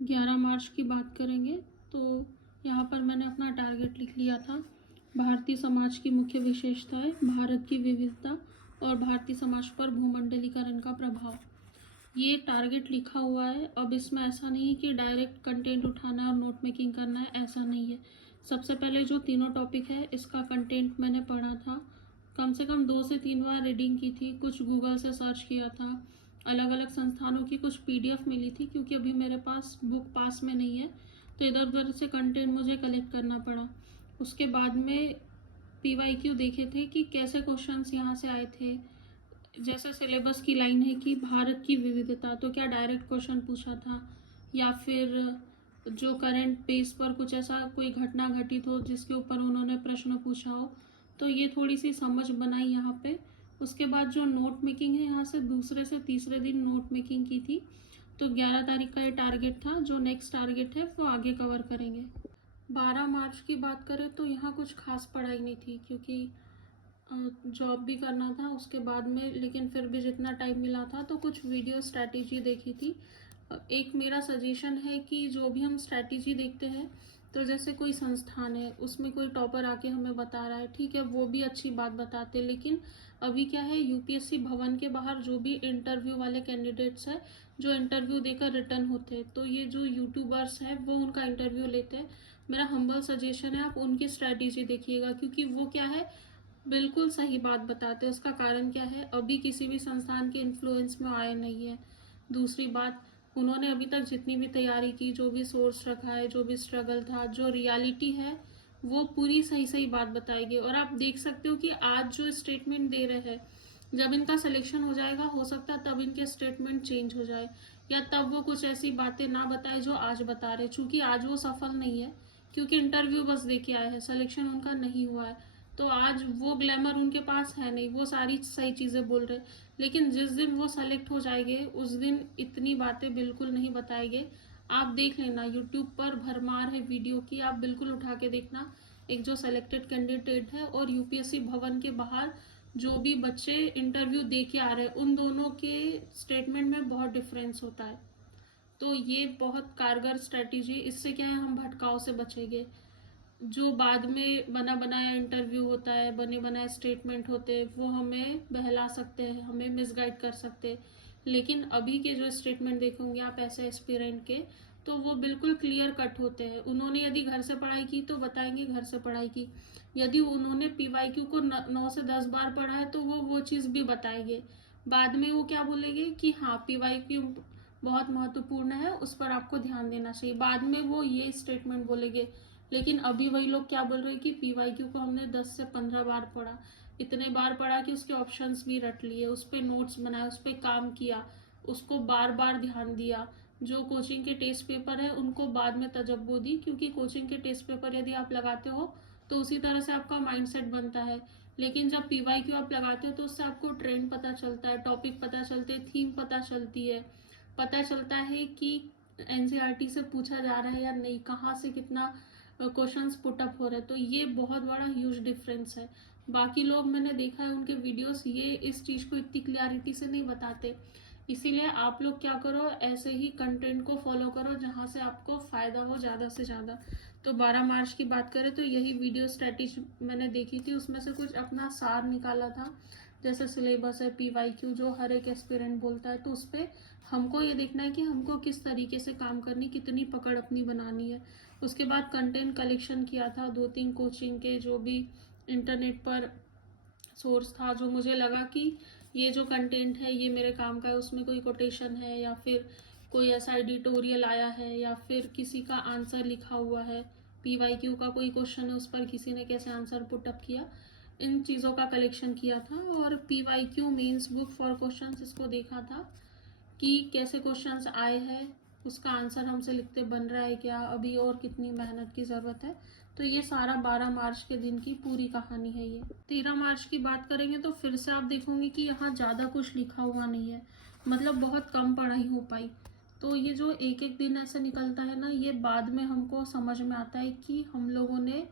11 मार्च की बात करेंगे तो यहाँ पर मैंने अपना टारगेट लिख लिया था। भारतीय समाज की मुख्य विशेषताएं, भारत की विविधता और भारतीय समाज पर भूमंडलीकरण का प्रभाव। ये टारगेट लिखा हुआ है। अब इसमें ऐसा नहीं है कि डायरेक्ट कंटेंट उठाना और नोट मेकिंग करना है, ऐसा नहीं है। सबसे पहले जो तीनों टॉपिक है इसका कंटेंट मैंने पढ़ा था, कम से कम 2 से 3 बार रीडिंग की थी, कुछ गूगल से सर्च किया था, अलग अलग संस्थानों की कुछ पीडीएफ मिली थी, क्योंकि अभी मेरे पास बुक पास में नहीं है तो इधर उधर से कंटेंट मुझे कलेक्ट करना पड़ा। उसके बाद में पीवाईक्यू देखे थे कि कैसे क्वेश्चंस यहाँ से आए थे। जैसे सिलेबस की लाइन है कि भारत की विविधता, तो क्या डायरेक्ट क्वेश्चन पूछा था या फिर जो करंट बेस पर कुछ ऐसा कोई घटना घटित हो जिसके ऊपर उन्होंने प्रश्न पूछा हो। तो ये थोड़ी सी समझ बनाई यहाँ पे। उसके बाद जो नोट मेकिंग है, यहाँ से दूसरे से तीसरे दिन नोट मेकिंग की थी। तो 11 तारीख का ये टारगेट था। जो नेक्स्ट टारगेट है वो आगे कवर करेंगे। 12 मार्च की बात करें तो यहाँ कुछ खास पढ़ाई नहीं थी, क्योंकि जॉब भी करना था उसके बाद में, लेकिन फिर भी जितना टाइम मिला था तो कुछ वीडियो स्ट्रैटेजी देखी थी। एक मेरा सजेशन है कि जो भी हम स्ट्रैटेजी देखते हैं, तो जैसे कोई संस्थान है उसमें कोई टॉपर आके हमें बता रहा है, ठीक है, वो भी अच्छी बात बताते हैं, लेकिन अभी क्या है, यूपीएससी भवन के बाहर जो भी इंटरव्यू वाले कैंडिडेट्स हैं जो इंटरव्यू देकर रिटर्न होते हैं, तो ये जो यूट्यूबर्स हैं वो उनका इंटरव्यू लेते हैं। मेरा हम्बल सजेशन है आप उनकी स्ट्रैटेजी देखिएगा, क्योंकि वो क्या है, बिल्कुल सही बात बताते हैं। उसका कारण क्या है, अभी किसी भी संस्थान के इन्फ्लुएंस में आए नहीं है। दूसरी बात, उन्होंने अभी तक जितनी भी तैयारी की, जो भी सोर्स रखा है, जो भी स्ट्रगल था, जो रियलिटी है, वो पूरी सही सही बात बताएगी। और आप देख सकते हो कि आज जो स्टेटमेंट दे रहे हैं, जब इनका सिलेक्शन हो जाएगा हो सकता है तब इनके स्टेटमेंट चेंज हो जाए, या तब वो कुछ ऐसी बातें ना बताए जो आज बता रहे। चूंकि आज वो सफल नहीं है, क्योंकि इंटरव्यू बस दे के आए हैं, सिलेक्शन उनका नहीं हुआ है, तो आज वो ग्लैमर उनके पास है नहीं, वो सारी सही चीज़ें बोल रहे। लेकिन जिस दिन वो सेलेक्ट हो जाएंगे उस दिन इतनी बातें बिल्कुल नहीं बताएंगे। आप देख लेना, यूट्यूब पर भरमार है वीडियो की, आप बिल्कुल उठा के देखना। एक जो सेलेक्टेड कैंडिडेट है और यूपीएससी भवन के बाहर जो भी बच्चे इंटरव्यू दे के आ रहे हैं, उन दोनों के स्टेटमेंट में बहुत डिफरेंस होता है। तो ये बहुत कारगर स्ट्रेटेजी, इससे क्या है, हम भटकाव से बचेंगे। जो बाद में बना बनाया इंटरव्यू होता है, बने बनाए स्टेटमेंट होते हैं, वो हमें बहला सकते हैं, हमें मिसगाइड कर सकते हैं। लेकिन अभी के जो स्टेटमेंट देखोगे आप ऐसे एस्पिरेंट के, तो वो बिल्कुल क्लियर कट होते हैं। उन्होंने यदि घर से पढ़ाई की तो बताएंगे घर से पढ़ाई की, यदि उन्होंने पीवाईक्यू को 9 से 10 बार पढ़ा है तो वो चीज़ भी बताएंगे। बाद में वो क्या बोलेंगे कि हाँ, पीवाईक्यू बहुत महत्वपूर्ण है, उस पर आपको ध्यान देना चाहिए, बाद में वो ये स्टेटमेंट बोलेंगे। लेकिन अभी वही लोग क्या बोल रहे हैं कि पीवाईक्यू को हमने 10 से 15 बार पढ़ा, इतने बार पढ़ा कि उसके ऑप्शंस भी रट लिए, उस पर नोट्स बनाए, उस पर काम किया, उसको बार बार ध्यान दिया। जो कोचिंग के टेस्ट पेपर है उनको बाद में तजब्बो दी, क्योंकि कोचिंग के टेस्ट पेपर यदि आप लगाते हो तो उसी तरह से आपका माइंडसेट बनता है। लेकिन जब पीवाईक्यू आप लगाते हो तो उससे आपको ट्रेंड पता चलता है, टॉपिक पता चलते हैं, थीम पता चलती है, पता चलता है कि एनसीईआरटी से पूछा जा रहा है या नहीं, कहाँ से कितना क्वेश्चंस पुटअप हो रहे हैं। तो ये बहुत बड़ा ह्यूज डिफरेंस है। बाकी लोग मैंने देखा है उनके वीडियोस, ये इस चीज़ को इतनी क्लैरिटी से नहीं बताते। इसीलिए आप लोग क्या करो, ऐसे ही कंटेंट को फॉलो करो जहाँ से आपको फ़ायदा हो ज़्यादा से ज़्यादा। तो 12 मार्च की बात करें तो यही वीडियो स्ट्रेटेजी मैंने देखी थी, उसमें से कुछ अपना सार निकाला था। जैसे सिलेबस है, पीवाईक्यू जो हर एक एस्पिरेंट बोलता है, तो उस पर हमको ये देखना है कि हमको किस तरीके से काम करनी, कितनी पकड़ अपनी बनानी है। उसके बाद कंटेंट कलेक्शन किया था, 2-3 कोचिंग के जो भी इंटरनेट पर सोर्स था, जो मुझे लगा कि ये जो कंटेंट है ये मेरे काम का है, उसमें कोई कोटेशन है या फिर कोई ऐसा एडिटोरियल आया है या फिर किसी का आंसर लिखा हुआ है, पीवाईक्यू का कोई क्वेश्चन है उस पर किसी ने कैसे आंसर पुटअप किया, इन चीज़ों का कलेक्शन किया था। और PYQ means book for questions, इसको देखा था कि कैसे क्वेश्चंस आए हैं, उसका आंसर हमसे लिखते बन रहा है क्या, अभी और कितनी मेहनत की ज़रूरत है। तो ये सारा 12 मार्च के दिन की पूरी कहानी है। ये 13 मार्च की बात करेंगे तो फिर से आप देखोगे कि यहाँ ज़्यादा कुछ लिखा हुआ नहीं है, मतलब बहुत कम पढ़ाई हो पाई। तो ये जो एक एक दिन ऐसे निकलता है ना, ये बाद में हमको समझ में आता है कि हम लोगों ने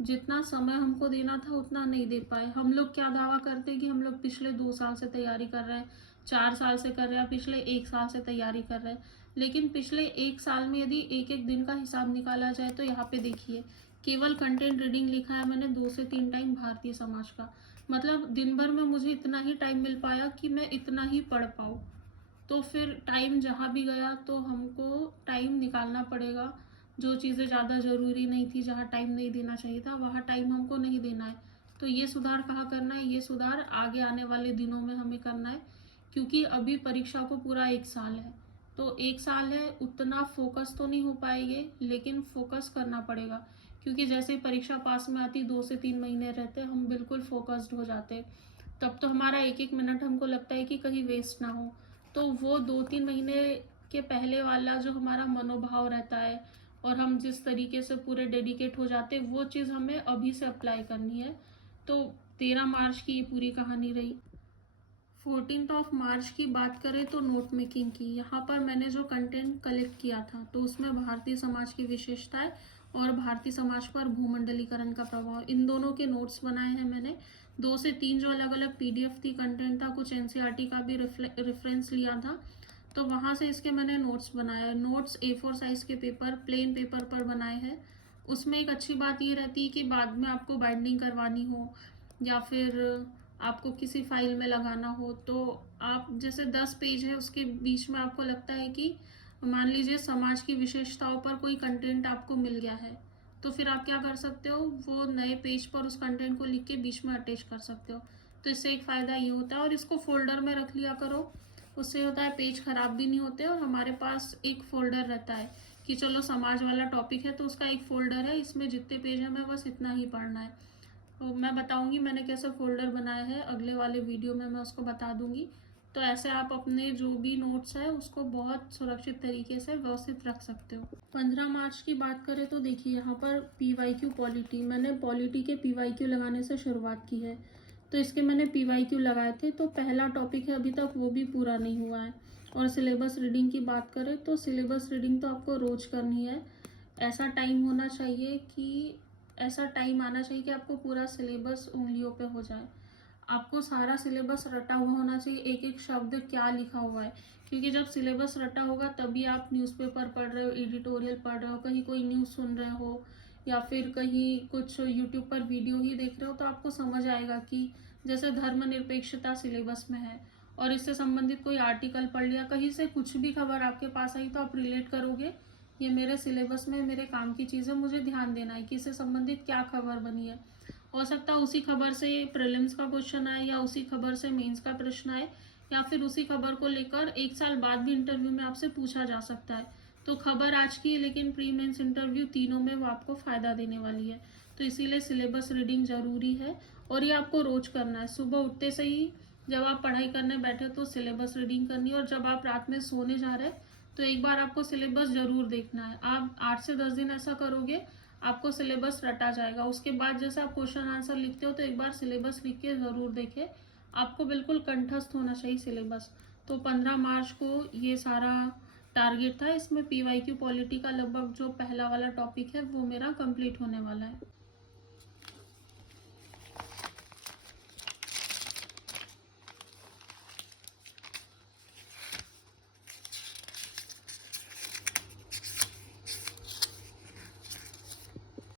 जितना समय हमको देना था उतना नहीं दे पाए। हम लोग क्या दावा करते हैं कि हम लोग पिछले 2 साल से तैयारी कर रहे हैं, 4 साल से कर रहे हैं, पिछले 1 साल से तैयारी कर रहे हैं, लेकिन पिछले 1 साल में यदि एक एक दिन का हिसाब निकाला जाए तो यहाँ पे देखिए, केवल कंटेंट रीडिंग लिखा है मैंने 2 से 3 टाइम भारतीय समाज का। मतलब दिन भर में मुझे इतना ही टाइम मिल पाया कि मैं इतना ही पढ़ पाऊँ। तो फिर टाइम जहाँ भी गया तो हमको टाइम निकालना पड़ेगा। जो चीज़ें ज़्यादा ज़रूरी नहीं थी, जहाँ टाइम नहीं देना चाहिए था, वहाँ टाइम हमको नहीं देना है। तो ये सुधार कहाँ करना है? ये सुधार आगे आने वाले दिनों में हमें करना है, क्योंकि अभी परीक्षा को पूरा 1 साल है। तो 1 साल है, उतना फोकस तो नहीं हो पाएंगे, लेकिन फोकस करना पड़ेगा, क्योंकि जैसे ही परीक्षा पास में आती 2 से 3 महीने रहते हम बिल्कुल फोकस्ड हो जाते। तब तो हमारा एक एक मिनट हमको लगता है कि कहीं वेस्ट ना हो। तो वो 2-3 महीने के पहले वाला जो हमारा मनोभाव रहता है और हम जिस तरीके से पूरे डेडिकेट हो जाते हैं, वो चीज़ हमें अभी से अप्लाई करनी है। तो 13 मार्च की ये पूरी कहानी रही। 14 मार्च की बात करें तो नोट मेकिंग की, यहाँ पर मैंने जो कंटेंट कलेक्ट किया था तो उसमें भारतीय समाज की विशेषताएं और भारतीय समाज पर भूमंडलीकरण का प्रभाव, इन दोनों के नोट्स बनाए हैं मैंने। 2 से 3 जो अलग अलग पीडीएफ थी, कंटेंट था, कुछ एनसीईआरटी का भी रेफरेंस लिया था, तो वहाँ से इसके मैंने नोट्स बनाए। नोट्स A4 साइज के पेपर, प्लेन पेपर पर बनाए हैं। उसमें एक अच्छी बात ये रहती है कि बाद में आपको बाइंडिंग करवानी हो या फिर आपको किसी फाइल में लगाना हो, तो आप जैसे 10 पेज है उसके बीच में आपको लगता है कि मान लीजिए समाज की विशेषताओं पर कोई कंटेंट आपको मिल गया है, तो फिर आप क्या कर सकते हो, वो नए पेज पर उस कंटेंट को लिख के बीच में अटैच कर सकते हो। तो इससे एक फ़ायदा ये होता है, और इसको फोल्डर में रख लिया करो, उससे होता है पेज खराब भी नहीं होते और हमारे पास एक फोल्डर रहता है कि चलो समाज वाला टॉपिक है तो उसका एक फोल्डर है, इसमें जितने पेज है हमें बस इतना ही पढ़ना है। तो मैं बताऊंगी मैंने कैसे फोल्डर बनाया है, अगले वाले वीडियो में मैं उसको बता दूंगी। तो ऐसे आप अपने जो भी नोट्स है उसको बहुत सुरक्षित तरीके से व्यवस्थित रख सकते हो। 15 मार्च की बात करें तो देखिए, यहाँ पर PYQ पॉलिटी, मैंने पॉलिटी के PYQ लगाने से शुरुआत की है। तो इसके मैंने PYQ लगाए थे, तो पहला टॉपिक है अभी तक वो भी पूरा नहीं हुआ है। और सिलेबस रीडिंग की बात करें तो सिलेबस रीडिंग तो आपको रोज करनी है। ऐसा टाइम होना चाहिए कि ऐसा टाइम आना चाहिए कि आपको पूरा सिलेबस उंगलियों पे हो जाए। आपको सारा सिलेबस रटा हुआ होना चाहिए, एक एक शब्द क्या लिखा हुआ है, क्योंकि जब सिलेबस रटा होगा तभी आप न्यूज़पेपर पढ़ रहे हो, एडिटोरियल पढ़ रहे हो, कहीं कोई न्यूज़ सुन रहे हो या फिर कहीं कुछ यूट्यूब पर वीडियो ही देख रहे हो, तो आपको समझ आएगा कि जैसे धर्मनिरपेक्षता सिलेबस में है और इससे संबंधित कोई आर्टिकल पढ़ लिया, कहीं से कुछ भी खबर आपके पास आई तो आप रिलेट करोगे, ये मेरे सिलेबस में मेरे काम की चीज़ है, मुझे ध्यान देना है कि इससे संबंधित क्या खबर बनी है। हो सकता है उसी खबर से प्रीलिम्स का क्वेश्चन आए या उसी खबर से मेंस का प्रश्न आए, या फिर उसी खबर को लेकर 1 साल बाद भी इंटरव्यू में आपसे पूछा जा सकता है। तो खबर आज की है लेकिन प्री मेंस इंटरव्यू तीनों में वो आपको फ़ायदा देने वाली है। तो इसीलिए सिलेबस रीडिंग ज़रूरी है और ये आपको रोज़ करना है। सुबह उठते से ही जब आप पढ़ाई करने बैठे तो सिलेबस रीडिंग करनी है, और जब आप रात में सोने जा रहे हैं तो एक बार आपको सिलेबस ज़रूर देखना है। आप 8 से 10 दिन ऐसा करोगे, आपको सिलेबस रटा जाएगा। उसके बाद जैसे आप क्वेश्चन आंसर लिखते हो तो एक बार सिलेबस लिख के ज़रूर देखें, आपको बिल्कुल कंठस्थ होना चाहिए सिलेबस। तो 15 मार्च को ये सारा टारगेट था। इसमें PYQ पॉलिटी का लगभग जो पहला वाला टॉपिक है वो मेरा कंप्लीट होने वाला है।